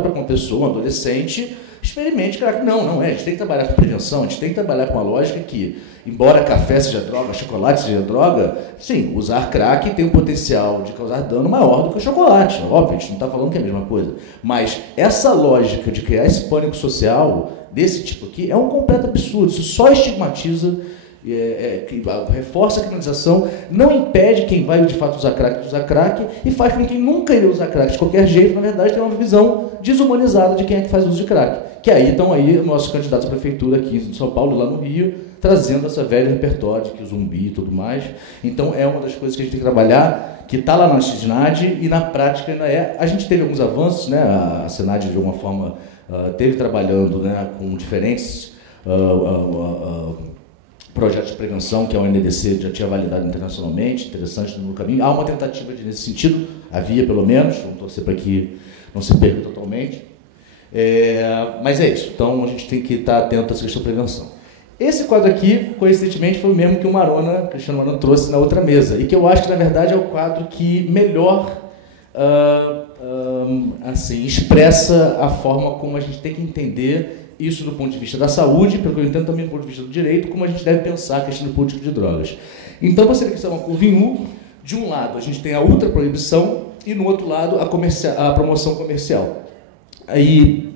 para uma pessoa, um adolescente, experimente crack. Não, a gente tem que trabalhar com prevenção, a gente tem que trabalhar com a lógica que, embora café seja droga, chocolate seja droga, sim, usar crack tem um potencial de causar dano maior do que o chocolate. Óbvio, a gente não está falando que é a mesma coisa. Mas essa lógica de criar esse pânico social desse tipo aqui é um completo absurdo. Isso só estigmatiza, reforça a criminalização, não impede quem vai de fato usar crack e faz com que quem nunca iria usar crack de qualquer jeito, na verdade, tenha uma visão desumanizada de quem é que faz uso de crack. Que aí estão aí nossos candidatos à prefeitura aqui de São Paulo e lá no Rio, trazendo essa velha repertório de que o zumbi e tudo mais. Então é uma das coisas que a gente tem que trabalhar, que está lá na SENAD e na prática ainda é. A gente teve alguns avanços, né? A SENAD de alguma forma teve trabalhando, né, com diferentes projetos de prevenção, que a ONDC já tinha validado internacionalmente, interessante no caminho. Há uma tentativa nesse sentido, havia pelo menos, vamos torcer para que não se perca totalmente. Mas é isso, então a gente tem que estar atento a essa questão da prevenção. Esse quadro aqui, coincidentemente, foi o mesmo que o Cristiano Marona trouxe na outra mesa, e que eu acho que, na verdade, é o quadro que melhor assim, expressa a forma como a gente tem que entender isso do ponto de vista da saúde, pelo que eu entendo também do ponto de vista do direito, como a gente deve pensar a questão do político de drogas. Então, você vê que isso é uma curva em U. De um lado, a gente tem a ultraproibição e, no outro lado, a promoção comercial. Aí,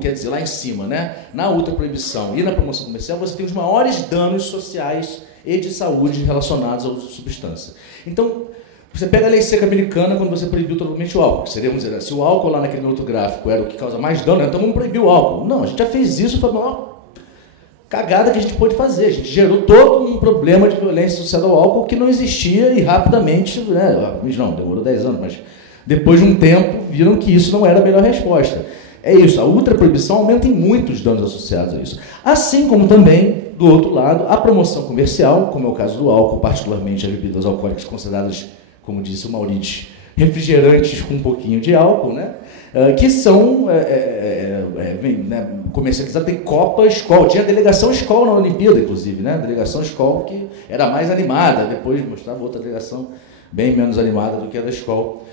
quer dizer, lá em cima, né? Na ultraproibição e na promoção comercial, você tem os maiores danos sociais e de saúde relacionados ao uso de substância. Então, você pega a lei seca americana quando você proibiu totalmente o álcool. Seria, vamos dizer, se o álcool lá naquele outro gráfico era o que causa mais dano, então vamos proibir o álcool. Não, a gente já fez isso, foi a maior cagada que a gente pôde fazer. A gente gerou todo um problema de violência associada ao álcool que não existia e rapidamente, né, não, demorou 10 anos, mas depois de um tempo viram que isso não era a melhor resposta. É isso, a ultraproibição aumenta em muitos danos associados a isso. Assim como também, do outro lado, a promoção comercial, como é o caso do álcool, particularmente as bebidas alcoólicas consideradas, como disse o Maurício, refrigerantes com um pouquinho de álcool, né? Que são comercializados, tem Copa Skol, tinha a delegação Skol na Olimpíada, inclusive, né? A delegação Skol que era mais animada, depois mostrava outra delegação bem menos animada do que a da Skol,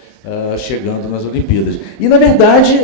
chegando nas Olimpíadas. E, na verdade,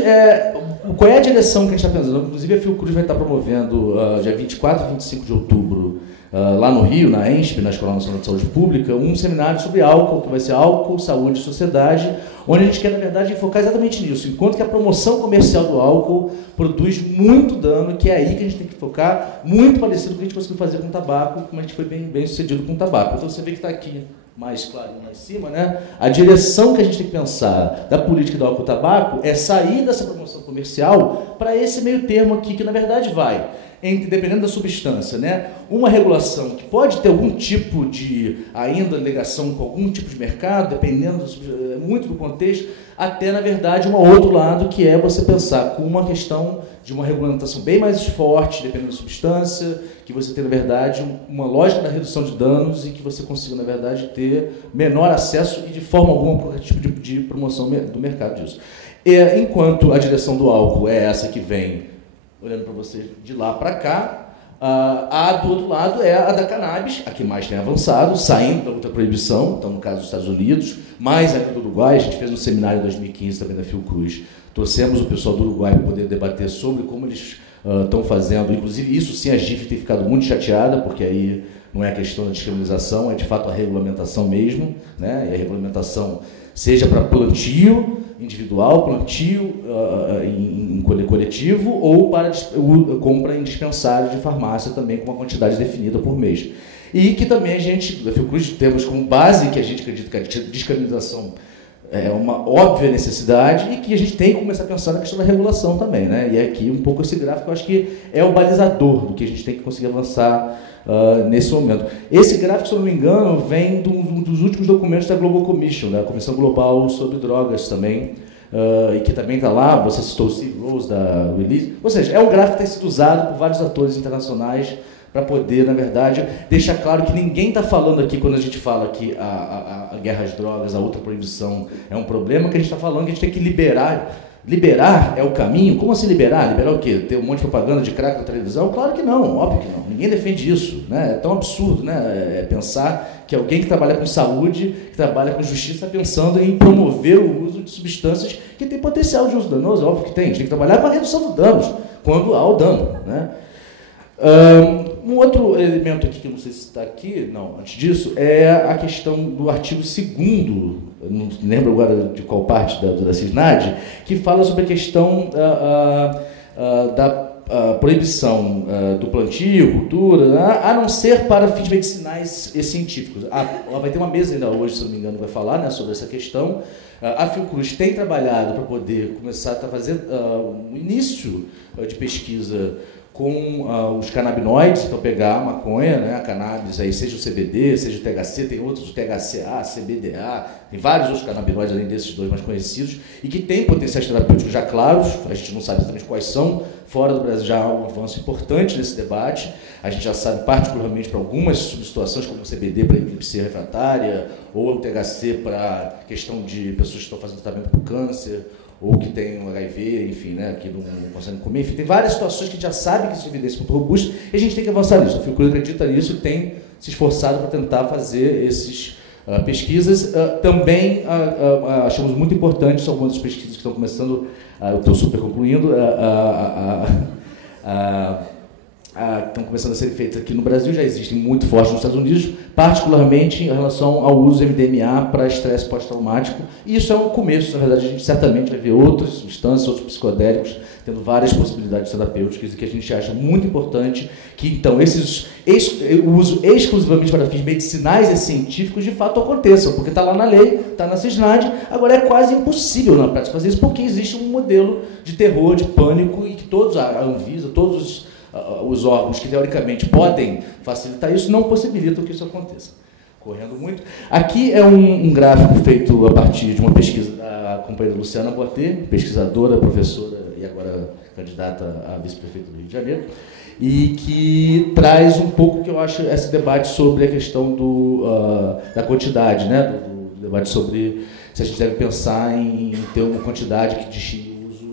qual é a direção que a gente está pensando? Inclusive, a Fiocruz vai estar promovendo, dia 24 e 25 de outubro, lá no Rio, na ENSP, na Escola Nacional de Saúde Pública, um seminário sobre álcool, que vai ser Álcool, Saúde e Sociedade, onde a gente quer, na verdade, focar exatamente nisso, enquanto que a promoção comercial do álcool produz muito dano, que é aí que a gente tem que focar, muito parecido com o que a gente conseguiu fazer com o tabaco, como a gente foi bem sucedido com o tabaco. Então, você vê que está aqui mais clarinho lá em cima, né? A direção que a gente tem que pensar da política do álcool e tabaco é sair dessa promoção comercial para esse meio termo aqui, que na verdade vai entre, dependendo da substância, né, uma regulação que pode ter algum tipo de, ainda, ligação com algum tipo de mercado, dependendo muito do contexto, até, na verdade, um outro lado, que é você pensar com uma questão de uma regulamentação bem mais forte, dependendo da substância, que você tem, na verdade, uma lógica da redução de danos e que você consiga, na verdade, ter menor acesso e, de forma alguma, qualquer tipo de promoção do mercado disso. Enquanto a direção do álcool é essa que vem, olhando para vocês de lá para cá, a do outro lado é a da cannabis, a que mais tem avançado, saindo da outra proibição, então no caso dos Estados Unidos, mais ainda do Uruguai. A gente fez um seminário em 2015 também da Fiocruz, trouxemos o pessoal do Uruguai para poder debater sobre como eles estão fazendo, inclusive isso sim, a GIF tem ficado muito chateada, porque aí não é a questão da descriminalização, é de fato a regulamentação mesmo, né? E a regulamentação seja para plantio individual, plantio em coletivo, ou para compra em dispensário de farmácia também com uma quantidade definida por mês. E que também a gente, da Fiocruz, temos como base que a gente acredita que a descriminalização é uma óbvia necessidade e que a gente tem que começar a pensar na questão da regulação também, né? E aqui um pouco esse gráfico, eu acho que é o balizador do que a gente tem que conseguir avançar nesse momento. Esse gráfico, se eu não me engano, vem dos últimos documentos da Global Commission, da Comissão Global sobre Drogas também, e que também está lá, você citou o Steve Rose da Release, ou seja, é um gráfico que tem sido usado por vários atores internacionais para poder, na verdade, deixar claro que ninguém está falando aqui, quando a gente fala que a guerra às drogas, a outra proibição é um problema, que a gente está falando que a gente tem que liberar liberar é o caminho? Como assim liberar? Liberar o quê? Ter um monte de propaganda de crack na televisão? Claro que não, óbvio que não. Ninguém defende isso, né? É tão absurdo, né? Pensar que alguém que trabalha com saúde, que trabalha com justiça, está pensando em promover o uso de substâncias que têm potencial de uso danoso, óbvio que tem. A gente tem que trabalhar para a redução dos danos, quando há o dano, né? Um outro elemento aqui, que eu não sei se está aqui, não, antes disso, é a questão do artigo 2º, não lembro agora de qual parte da CISNAD, que fala sobre a questão da proibição do plantio, cultura, a não ser para fins medicinais e científicos. Vai ter uma mesa ainda hoje, se não me engano, vai falar, né, sobre essa questão. A Fiocruz tem trabalhado para poder começar a fazer um início de pesquisa com os canabinoides, então pegar a maconha, né, a cannabis, aí, seja o CBD, seja o THC, tem outros, o THCA, CBDA, tem vários outros canabinoides além desses dois mais conhecidos, e que têm potenciais terapêuticos já claros, a gente não sabe exatamente quais são, fora do Brasil já há um avanço importante nesse debate, a gente já sabe particularmente para algumas substituições, como o CBD para epilepsia refratária, ou o THC para questão de pessoas que estão fazendo tratamento para o câncer, ou que tem um HIV, enfim, né, que não conseguem comer, enfim, tem várias situações que a gente já sabe que existe evidência muito robusta e a gente tem que avançar nisso. A Fiocruz acredita nisso e tem se esforçado para tentar fazer essas pesquisas. Também achamos muito importantes algumas das pesquisas que estão começando, eu estou super concluindo, estão começando a ser feitas aqui no Brasil, já existem muito fortes nos Estados Unidos, particularmente em relação ao uso de MDMA para estresse pós-traumático, e isso é um começo, na verdade a gente certamente vai ver outras substâncias, outros psicodélicos, tendo várias possibilidades terapêuticas, e que a gente acha muito importante que, então, o uso exclusivamente para fins medicinais e científicos de fato aconteçam, porque está lá na lei, está na CISNAD, agora é quase impossível na prática fazer isso, porque existe um modelo de terror, de pânico, e que todos, a Anvisa, todos os órgãos que, teoricamente, podem facilitar isso, não possibilitam que isso aconteça. Correndo muito. Aqui é um gráfico feito a partir de uma pesquisa da companheira Luciana Boatê, pesquisadora, professora e agora candidata a vice-prefeito do Rio de Janeiro, e que traz um pouco, que eu acho, esse debate sobre a questão da quantidade, né? do debate sobre se a gente deve pensar em ter uma quantidade que distingue o uso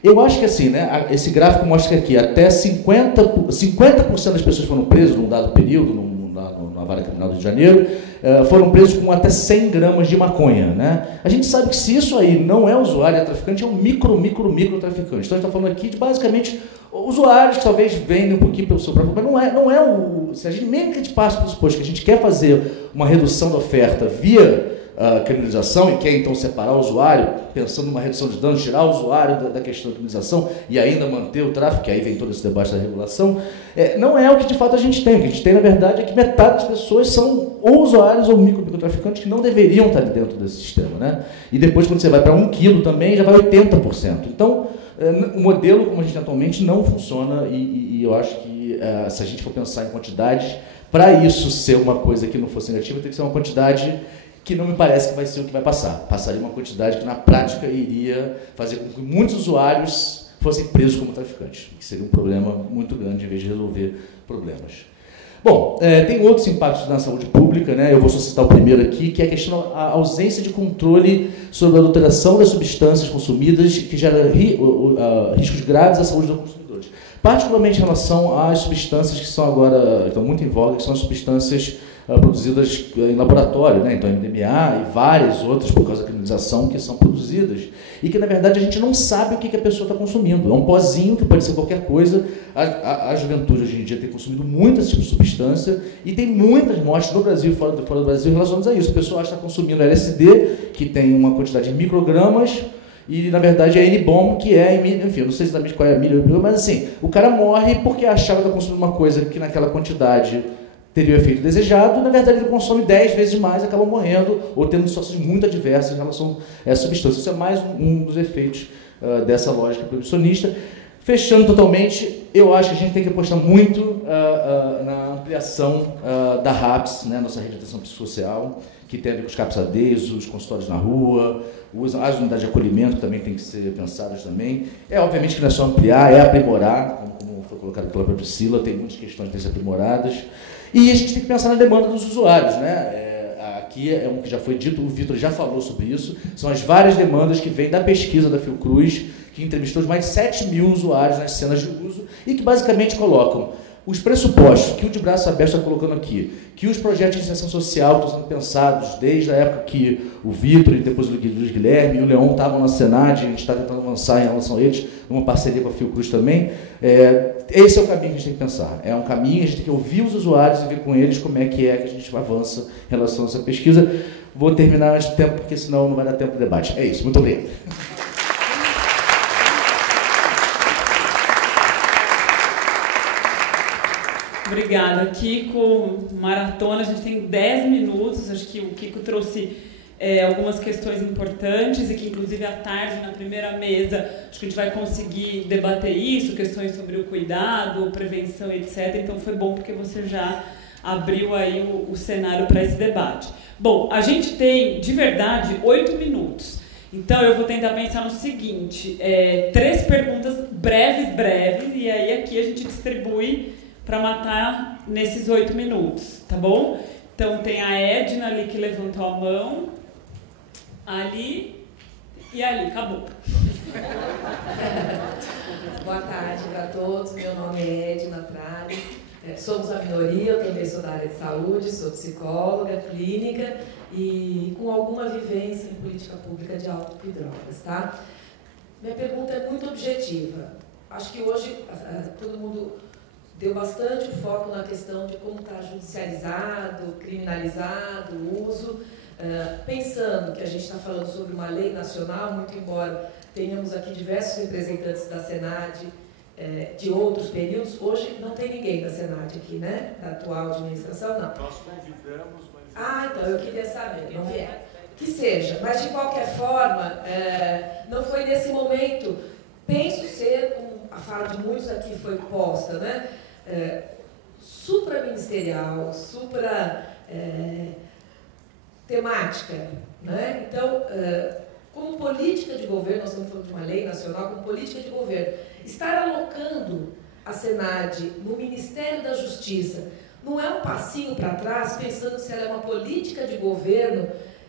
eu acho que assim, né, esse gráfico mostra que aqui até 50% das pessoas que foram presas num dado período, na vara criminal do Rio de Janeiro, foram presos com até 100 gramas de maconha. Né? A gente sabe que se isso aí não é usuário, é traficante, é um micro traficante. Então a gente está falando aqui de basicamente usuários que talvez vendem um pouquinho pelo seu próprio, mas não é o... Se a gente, mesmo que a gente passe pelo suposto que a gente quer fazer uma redução da oferta via criminalização e quer então separar o usuário, pensando numa redução de danos, tirar o usuário da questão da criminalização e ainda manter o tráfico, que aí vem todo esse debate da regulação, não é o que de fato a gente tem. O que a gente tem, na verdade, é que metade das pessoas são ou usuários ou microtraficantes que não deveriam estar dentro desse sistema. Né? E depois, quando você vai para 1 quilo também, já vai 80%. Então, o modelo, como a gente tem atualmente, não funciona e eu acho que, se a gente for pensar em quantidades, para isso ser uma coisa que não fosse negativa, tem que ser uma quantidade que não me parece que vai ser o que vai passar. Passaria uma quantidade que, na prática, iria fazer com que muitos usuários fossem presos como traficantes, que seria um problema muito grande, em vez de resolver problemas. Bom, tem outros impactos na saúde pública, né? Eu vou só citar o primeiro aqui, que é a questão da ausência de controle sobre a adulteração das substâncias consumidas, que gera riscos graves à saúde dos consumidores. Particularmente em relação às substâncias que são agora, estão muito em voga, que são as substâncias produzidas em laboratório, né? Então MDMA e várias outras, por causa da criminalização, que são produzidas, e que, na verdade, a gente não sabe o que a pessoa está consumindo. É um pozinho que pode ser qualquer coisa. A juventude, hoje em dia, tem consumido muito esse tipo de substância, e tem muitas mortes no Brasil e fora do Brasil relacionadas a isso. A pessoa acha que está consumindo LSD, que tem uma quantidade de microgramas, e, na verdade, é N-bomb, que é, enfim, eu não sei exatamente qual é a micrograma, mas, assim, o cara morre porque achava que está consumindo uma coisa que, naquela quantidade, teria o efeito desejado, e, na verdade, ele consome 10 vezes mais e acaba morrendo, ou tendo situações muito adversas em relação a essa substância. Isso é mais um dos efeitos dessa lógica proibicionista. Fechando totalmente, eu acho que a gente tem que apostar muito na ampliação da RAPS, né, nossa rede de atenção psicossocial, que tem a ver com os CAPS-ADs, os consultórios na rua, as unidades de acolhimento que também têm que ser pensadas também. Obviamente que não é só ampliar, é aprimorar, como foi colocado pela própria Priscila, tem muitas questões que têm que ser aprimoradas. E a gente tem que pensar na demanda dos usuários. Né? Aqui que é um que já foi dito, o Vitor já falou sobre isso, são as várias demandas que vêm da pesquisa da Fiocruz, que entrevistou mais de 7.000 usuários nas cenas de uso e que basicamente colocam os pressupostos que o De Braços Abertos está colocando aqui, que os projetos de iniciação social estão sendo pensados desde a época que o Vitor e depois o Luiz Guilherme e o Leon estavam na Senad, a gente está tentando avançar em relação a eles, numa parceria com a Fiocruz também. Esse é o caminho que a gente tem que pensar. É um caminho, a gente tem que ouvir os usuários e ver com eles como é que a gente avança em relação a essa pesquisa. Vou terminar antes do tempo, porque senão não vai dar tempo de debate. É isso, muito obrigado. Obrigada, Kiko. Maratona, a gente tem 10 minutos. Acho que o Kiko trouxe algumas questões importantes e que, inclusive, à tarde, na primeira mesa, acho que a gente vai conseguir debater isso, questões sobre o cuidado, prevenção, etc. Então, foi bom porque você já abriu aí o cenário para esse debate. Bom, a gente tem, de verdade, 8 minutos. Então, eu vou tentar pensar no seguinte, 3 perguntas breves, e aí aqui a gente distribui para matar nesses 8 minutos, tá bom? Então, tem a Edna ali que levantou a mão, ali e ali, acabou. Boa tarde para todos, meu nome é Edna Tralli, somos a minoria, eu também sou da área de saúde, sou psicóloga clínica e com alguma vivência em política pública de álcool e drogas, tá? Minha pergunta é muito objetiva. Acho que hoje todo mundo deu bastante foco na questão de como está judicializado, criminalizado o uso, pensando que a gente está falando sobre uma lei nacional, muito embora tenhamos aqui diversos representantes da Senad de outros períodos, hoje não tem ninguém da Senad aqui, né? Da atual administração, não. Nós convidamos, mas... Então, eu queria saber, não é? Que seja, mas de qualquer forma, não foi nesse momento, penso ser, como a fala de muitos aqui foi posta, né? Supraministerial, temática, né? Então, como política de governo, nós estamos falando de uma lei nacional, como política de governo, estar alocando a Senad no Ministério da Justiça não é um passinho para trás, pensando se ela é uma política de governo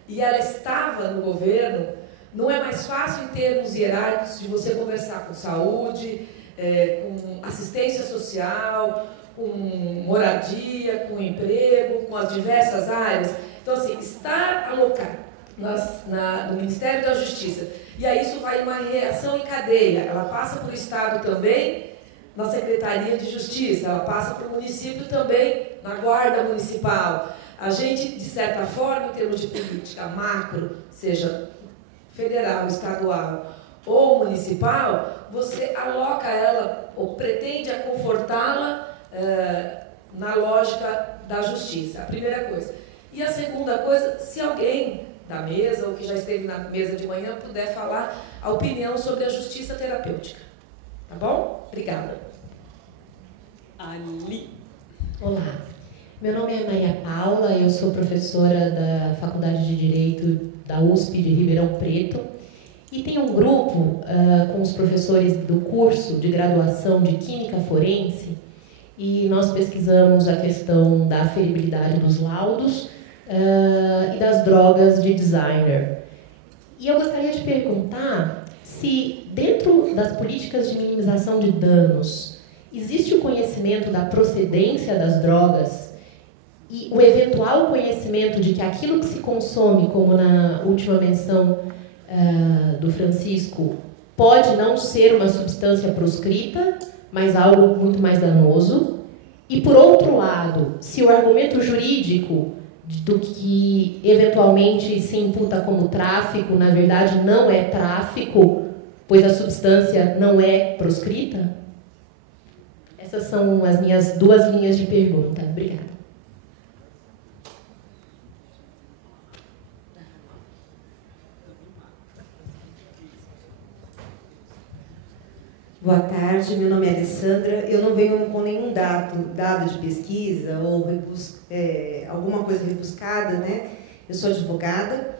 e ela estava no governo, não é mais fácil em termos hierárquicos de você conversar com saúde, com assistência social, com moradia, com emprego, com as diversas áreas. Então, assim, estar alocado no Ministério da Justiça, e aí isso vai uma reação em cadeia, ela passa para o Estado também, na Secretaria de Justiça, ela passa para o município também, na Guarda Municipal. A gente, de certa forma, em termos de política macro, seja federal, estadual ou municipal, você aloca ela, ou pretende confortá-la na lógica da justiça, a primeira coisa. E a segunda coisa, se alguém da mesa, ou que já esteve na mesa de manhã, puder falar a opinião sobre a justiça terapêutica. Tá bom? Obrigada. Ali. Olá, meu nome é Maria Paula, eu sou professora da Faculdade de Direito da USP de Ribeirão Preto e tenho um grupo com os professores do curso de graduação de Química Forense e nós pesquisamos a questão da aferibilidade dos laudos e das drogas de designer. E eu gostaria de perguntar se, dentro das políticas de minimização de danos, existe o conhecimento da procedência das drogas e o eventual conhecimento de que aquilo que se consome, como na última menção do Francisco, pode não ser uma substância proscrita, mas algo muito mais danoso. E, por outro lado, se o argumento jurídico do que eventualmente se imputa como tráfico, na verdade não é tráfico, pois a substância não é proscrita? Essas são as minhas 2 linhas de pergunta. Obrigada. Boa tarde, meu nome é Alessandra. Eu não venho com nenhum dado de pesquisa ou alguma coisa rebuscada, né? Eu sou advogada.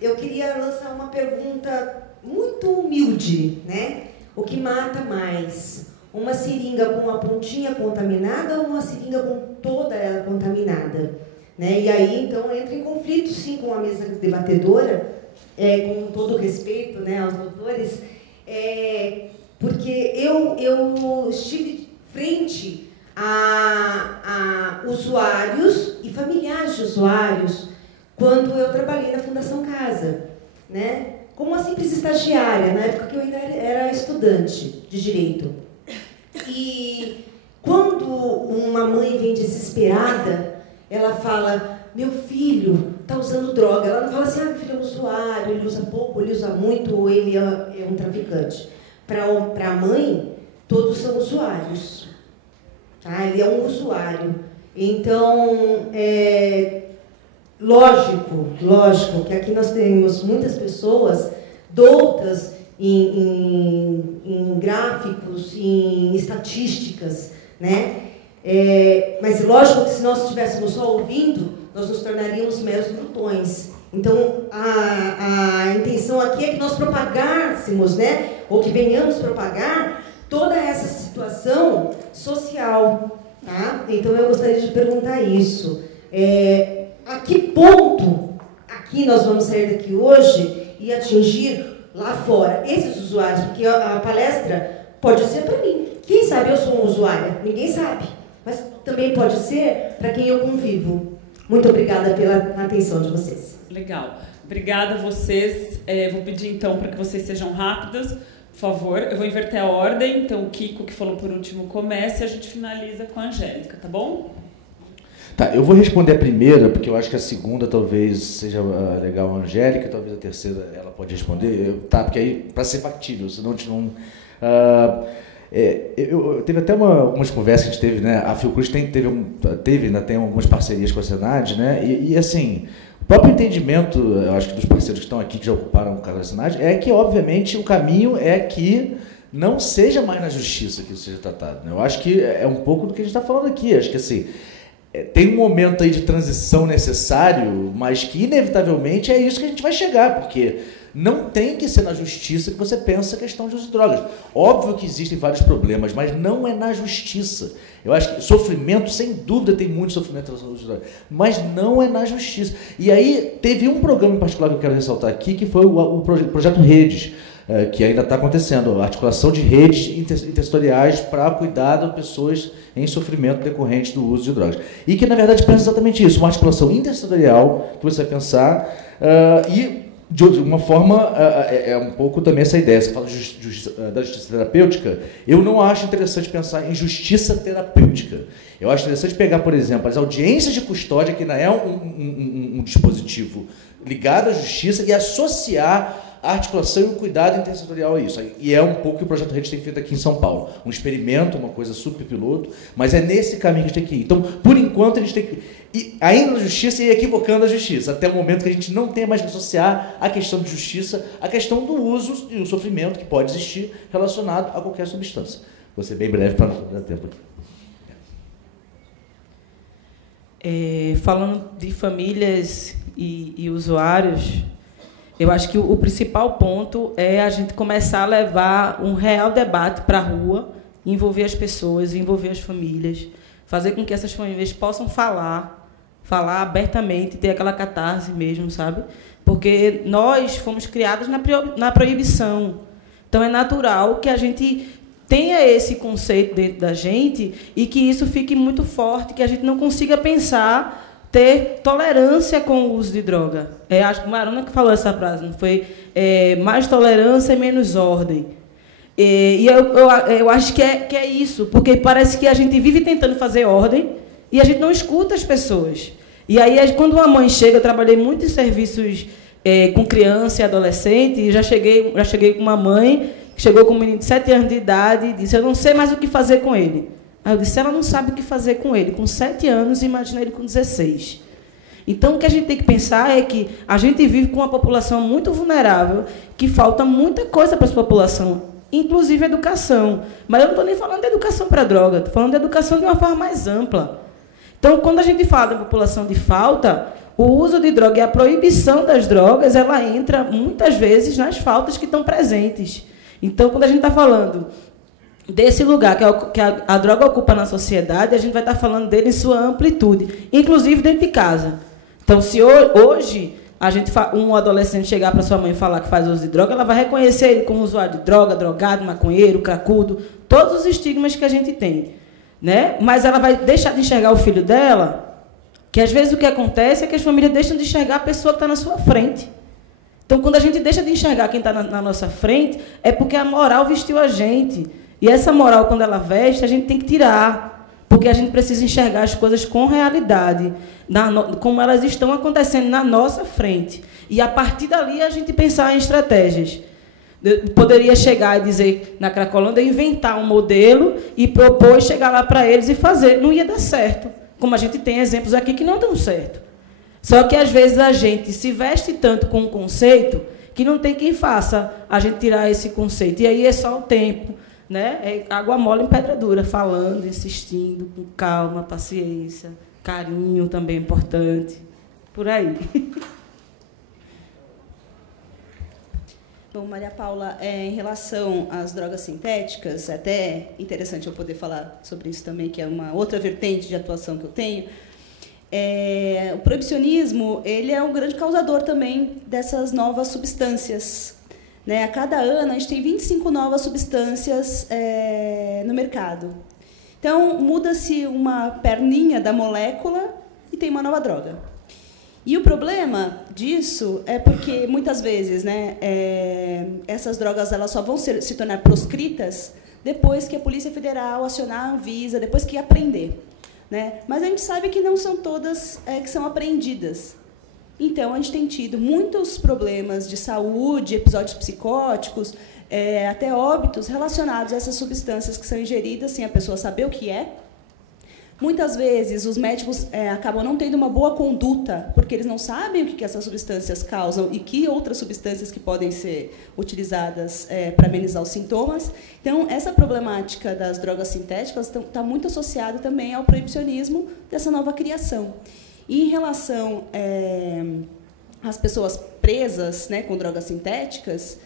Eu queria lançar uma pergunta muito humilde, né? O que mata mais? Uma seringa com a pontinha contaminada ou uma seringa com toda ela contaminada? né? E aí, então, entra em conflito, sim, com a mesa debatedora, com todo o respeito, né, aos doutores, porque eu estive frente a usuários e familiares de usuários quando eu trabalhei na Fundação Casa, né? Como uma simples estagiária, na época que eu ainda era estudante de Direito. E quando uma mãe vem desesperada, ela fala, meu filho está usando droga. Ela não fala assim, meu filho é um usuário, ele usa pouco, ele usa muito, ou ele é um traficante. Para a mãe, todos são usuários. Tá? Ele é um usuário. Então, lógico que aqui nós temos muitas pessoas doutas em gráficos, em estatísticas, né? Mas lógico que se nós estivéssemos só ouvindo, nós nos tornaríamos meros glutões. Então, a intenção aqui é que nós propagássemos, né? Ou que venhamos propagar toda essa situação social. Tá? Então, eu gostaria de perguntar isso. A que ponto aqui nós vamos sair daqui hoje e atingir lá fora esses usuários? Porque a palestra pode ser para mim. Quem sabe eu sou uma usuária? Ninguém sabe. Mas também pode ser para quem eu convivo. Muito obrigada pela atenção de vocês. Legal. Obrigada a vocês. Vou pedir, então, para que vocês sejam rápidas, por favor. Eu vou inverter a ordem. Então, o Kiko, que falou por último, comece e a gente finaliza com a Angélica, tá bom? Tá, eu vou responder a primeira, porque eu acho que a segunda talvez seja legal a Angélica, talvez a terceira ela pode responder. Porque aí, para ser factível, senão a gente não... teve até algumas conversas que a gente teve, né? A Fiocruz ainda tem algumas parcerias com a Senad, né? E assim, o próprio entendimento, eu acho que dos parceiros que estão aqui, que já ocuparam o cargo da Senad, é que, obviamente, o caminho é que não seja mais na justiça que isso seja tratado, né? Eu acho que é um pouco do que a gente está falando aqui. Acho que, assim, tem um momento aí de transição necessário, mas que, inevitavelmente, é isso que a gente vai chegar, porque não tem que ser na justiça que você pensa a questão de uso de drogas. Óbvio que existem vários problemas, mas não é na justiça. Eu acho que sofrimento, sem dúvida, tem muito sofrimento na uso de drogas, mas não é na justiça. E aí, teve um programa em particular que eu quero ressaltar aqui, que foi o projeto Redes, que ainda está acontecendo, a articulação de redes intersetoriais para cuidar de pessoas em sofrimento decorrente do uso de drogas. E que, na verdade, pensa exatamente isso, uma articulação intersetorial que você vai pensar e, de uma forma, um pouco também essa ideia. Você fala da justiça terapêutica, eu não acho interessante pensar em justiça terapêutica. Eu acho interessante pegar, por exemplo, as audiências de custódia, que ainda é um dispositivo ligado à justiça, e associar a articulação e o cuidado intersetorial a isso. E é um pouco que o Projeto Redes tem feito aqui em São Paulo. Um experimento, uma coisa super piloto, mas é nesse caminho que a gente tem que ir. Então, por enquanto, a gente tem que ir ainda na justiça e equivocando a justiça, até o momento que a gente não tenha mais que associar a questão de justiça à questão do uso e o sofrimento que pode existir relacionado a qualquer substância. Vou ser bem breve para não dar tempo aqui. Falando de famílias e usuários, eu acho que o principal ponto é a gente começar a levar um real debate para a rua, envolver as pessoas, envolver as famílias, fazer com que essas famílias possam falar abertamente, ter aquela catarse mesmo, sabe? Porque nós fomos criados na proibição. Então, é natural que a gente tenha esse conceito dentro da gente e que isso fique muito forte, que a gente não consiga pensar, ter tolerância com o uso de droga. Acho que a Marona que falou essa frase, não foi? Mais tolerância e menos ordem. E eu acho que é isso, porque parece que a gente vive tentando fazer ordem e a gente não escuta as pessoas. E aí, quando uma mãe chega, eu trabalhei muito em serviços com criança e adolescente, e já cheguei com uma mãe que chegou com um menino de 7 anos de idade e disse, eu não sei mais o que fazer com ele. Aí eu disse, ela não sabe o que fazer com ele. Com 7 anos, imagina ele com 16. Então, o que a gente tem que pensar é que a gente vive com uma população muito vulnerável, que falta muita coisa para essa população, inclusive educação. Mas eu não estou nem falando de educação para droga, estou falando de educação de uma forma mais ampla. Então, quando a gente fala da população de falta, o uso de droga e a proibição das drogas, ela entra, muitas vezes, nas faltas que estão presentes. Então, quando a gente está falando desse lugar que a droga ocupa na sociedade, a gente vai estar falando dele em sua amplitude, inclusive dentro de casa. Então, se hoje um adolescente chegar para sua mãe e falar que faz uso de droga, ela vai reconhecer ele como usuário de droga, drogado, maconheiro, cracudo, todos os estigmas que a gente tem, né? Mas ela vai deixar de enxergar o filho dela, que às vezes o que acontece é que as famílias deixam de enxergar a pessoa que está na sua frente. Então, quando a gente deixa de enxergar quem está na nossa frente, é porque a moral vestiu a gente. E essa moral, quando ela veste, a gente tem que tirar, porque a gente precisa enxergar as coisas com realidade, como elas estão acontecendo na nossa frente. E, a partir dali, a gente pensar em estratégias. Eu poderia chegar e dizer, na Cracolândia, inventar um modelo e propor, chegar lá para eles e fazer. Não ia dar certo, como a gente tem exemplos aqui que não dão certo. Só que, às vezes, a gente se veste tanto com um conceito que não tem quem faça a gente tirar esse conceito. E aí é só o tempo, né? É água mole em pedra dura, falando, insistindo, com calma, paciência, carinho também é importante. Por aí. Bom, Maria Paula, em relação às drogas sintéticas, é até interessante eu poder falar sobre isso também, que é uma outra vertente de atuação que eu tenho. O proibicionismo, ele é um grande causador também dessas novas substâncias, né? A cada ano, a gente tem 25 novas substâncias no mercado. Então, muda-se uma perninha da molécula e tem uma nova droga. E o problema disso é porque, muitas vezes, né, essas drogas elas só vão se tornar proscritas depois que a Polícia Federal acionar a Anvisa, depois que apreender. Né? Mas a gente sabe que não são todas que são apreendidas. Então, a gente tem tido muitos problemas de saúde, episódios psicóticos, até óbitos relacionados a essas substâncias que são ingeridas sem a pessoa saber o que é. Muitas vezes, os médicos acabam não tendo uma boa conduta, porque eles não sabem o que essas substâncias causam e que outras substâncias que podem ser utilizadas para amenizar os sintomas. Então, essa problemática das drogas sintéticas está muito associada também ao proibicionismo dessa nova criação. E, em relação às pessoas presas, né, com drogas sintéticas,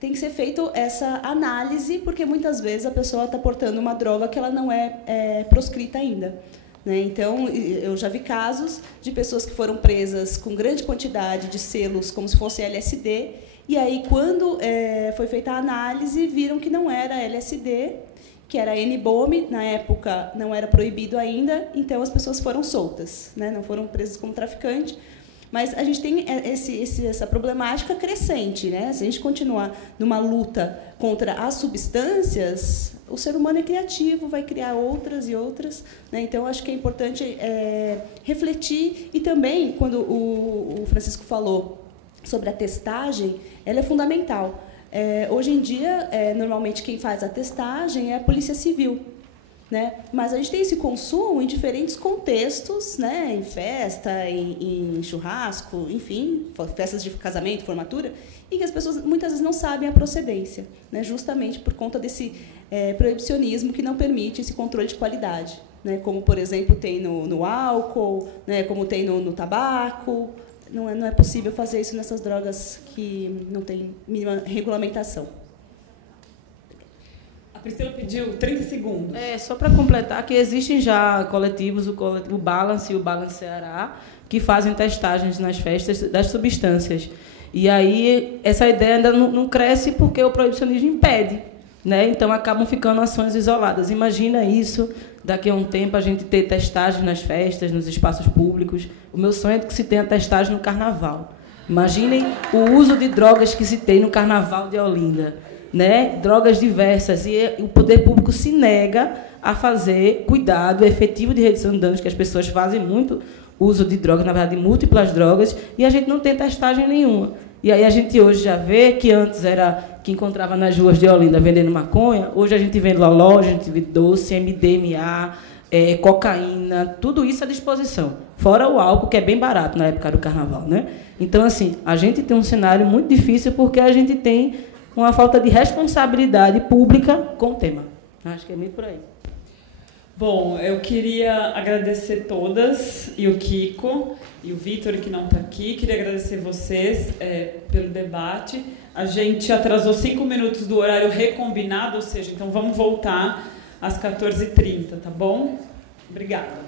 tem que ser feita essa análise, porque muitas vezes a pessoa está portando uma droga que ela não é proscrita ainda. Né? Então, eu já vi casos de pessoas que foram presas com grande quantidade de selos, como se fosse LSD, e aí, quando foi feita a análise, viram que não era LSD, que era N-bomb, na época não era proibido ainda, então as pessoas foram soltas, né? Não foram presas como traficante. Mas a gente tem essa problemática crescente, né? Se a gente continuar numa luta contra as substâncias, o ser humano é criativo, vai criar outras e outras. Né? Então, acho que é importante refletir. E também, quando o Francisco falou sobre a testagem, ela é fundamental. Hoje em dia, normalmente, quem faz a testagem é a Polícia Civil. Né? Mas a gente tem esse consumo em diferentes contextos, né? Em festa, em churrasco, enfim, festas de casamento, formatura, e que as pessoas muitas vezes não sabem a procedência, né? Justamente por conta desse proibicionismo que não permite esse controle de qualidade, né? Como, por exemplo, tem no álcool, né? Como tem no tabaco. Não é possível fazer isso nessas drogas que não têm mínima regulamentação. A Priscila pediu 30 segundos. Só para completar, que existem já coletivos, o Balance e o Balance Ceará, que fazem testagens nas festas das substâncias. E aí essa ideia ainda não cresce porque o proibicionismo impede. Né? Então, acabam ficando ações isoladas. Imagina isso, daqui a um tempo, a gente ter testagem nas festas, nos espaços públicos. O meu sonho é que se tenha testagem no Carnaval. Imaginem o uso de drogas que se tem no Carnaval de Olinda. Né? Drogas diversas, e o poder público se nega a fazer cuidado efetivo de redução de danos, que as pessoas fazem muito uso de drogas, na verdade, múltiplas drogas, e a gente não tem testagem nenhuma. E aí a gente hoje já vê que antes era que encontrava nas ruas de Olinda vendendo maconha, hoje a gente vende loja, a gente vende doce, MDMA, cocaína, tudo isso à disposição. Fora o álcool, que é bem barato na época do Carnaval. Né? Então, assim, a gente tem um cenário muito difícil porque a gente tem uma falta de responsabilidade pública com o tema. Acho que é meio por aí. Bom, eu queria agradecer todas, e o Kiko, e o Vitor, que não está aqui. Queria agradecer vocês pelo debate. A gente atrasou 5 minutos do horário recombinado, ou seja, então vamos voltar às 14h30, tá bom? Obrigada.